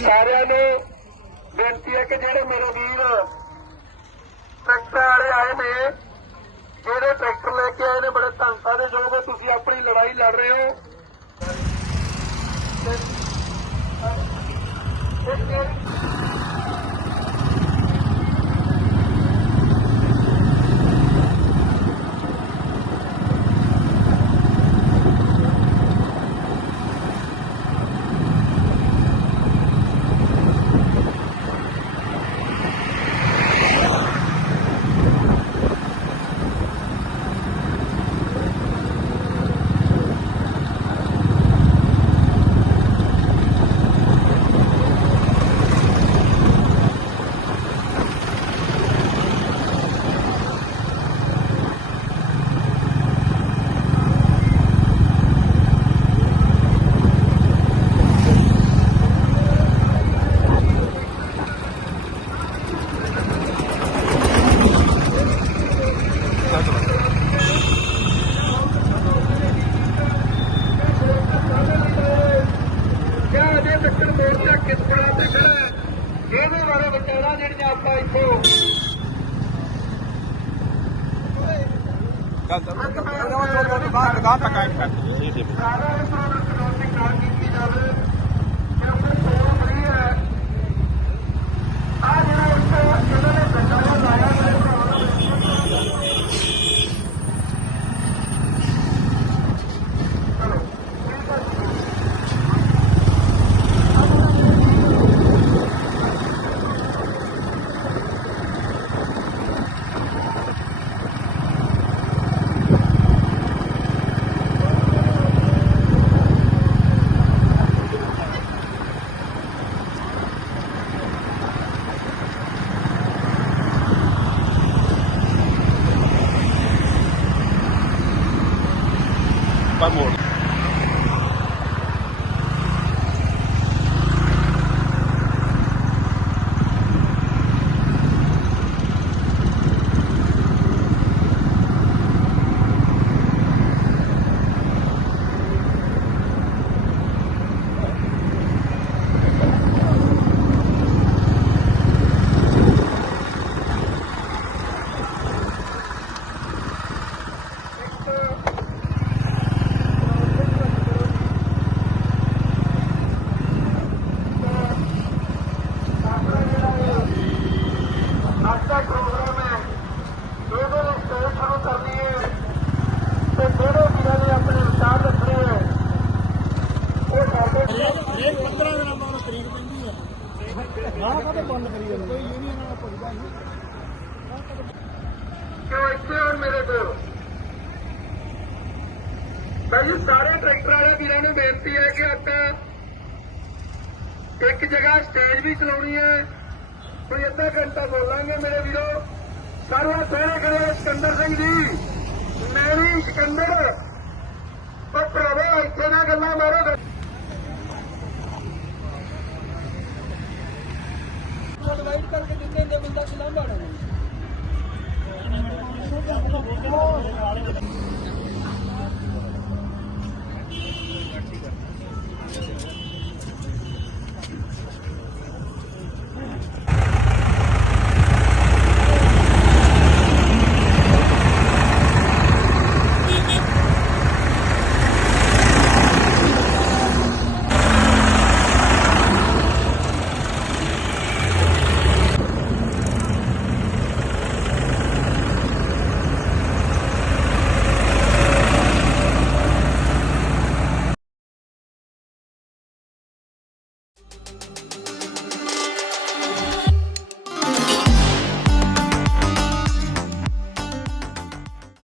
ਸਾਰਿਆਂ ਨੂੰ ਬੇਨਤੀ ਹੈ ਕਿ ਜਿਹੜੇ ਮੇਰੇ ਵੀਰ ਟਰੈਕਟਰ ਵਾਲੇ ਆਏ ਨੇ, ਜਿਹੜੇ ਟਰੈਕਟਰ ਲੈ ਕੇ ਆਏ ਨੇ ਅਜੇ ਤੱਕ ਮੋਰਚਾ ਕਿਸ ਤਰ੍ਹਾਂ ਤੇ ਖੜਾ ਹੈ? ਇਹਦੇ ਬਾਰੇ ਵਿਚਾਰਾਂ ਜਿਹੜੀਆਂ ਆਪਾਂ ਇੱਥੋਂ ਦੁਕਾਨ ਤੱਕ ਆਏ ਸਾਰਾ ਇਸ ਨੂੰ ਕਲੋਸਿੰਗ ਨਾ ਕੀਤੀ ਜਾਵੇ। ਪਰ ਮੋੜ ਅੱਜ ਦਾ ਪ੍ਰੋਗਰਾਮ ਹੈ ਇਹਦੇ ਲਈ ਸਟੇਜ ਸ਼ੁਰੂ ਕਰਨੀ ਹੈ ਤੇ ਜਿਹੜੇ ਵੀਰਾਂ ਨੇ ਆਪਣੇ ਵਿਚਾਰ ਰੱਖਣੇ ਹੈ ਉਹ ਸਾਡੇ ਇਹ 15 ਦਿਨਾਂ ਬਾਅਦ ਤਰੀਕ ਪੈਂਦੀ ਆ ਨਾ ਕਦੇ ਬੰਦ ਕਰੀ ਜਾਂਦੇ ਕੋਈ ਯੂਨੀਅਨ ਨਾਲ ਪੁੱਛਦਾ ਨਹੀਂ ਕਿਉਂ ਇੱਥੇ ਹੁਣ ਮੇਰੇ ਕੋਲ ਭਾਈ, ਸਾਰੇ ਟਰੈਕਟਰ ਵਾਲੇ ਵੀਰਾਂ ਨੂੰ ਬੇਨਤੀ ਹੈ ਕਿ ਆਪਾਂ ਇੱਕ ਜਗ੍ਹਾ ਸਟੇਜ ਵੀ ਚਲਾਉਣੀ ਹੈ। ਕੋਈ ਅੱਧਾ ਘੰਟਾ ਬੋਲਾਂਗੇ ਮੇਰੇ ਵੀਰੋ। ਸਰਵਾ ਸੋਹਣੇ ਕਰੇ ਸਿਕੰਦਰ ਸਿੰਘ ਜੀ। ਮੇਰੀ ਸਿਕੰਦਰ। ਉਹ ਭਰਾਵਾ, ਇੱਥੇ ਨਾ ਗੱਲਾਂ ਮਾਰੋ।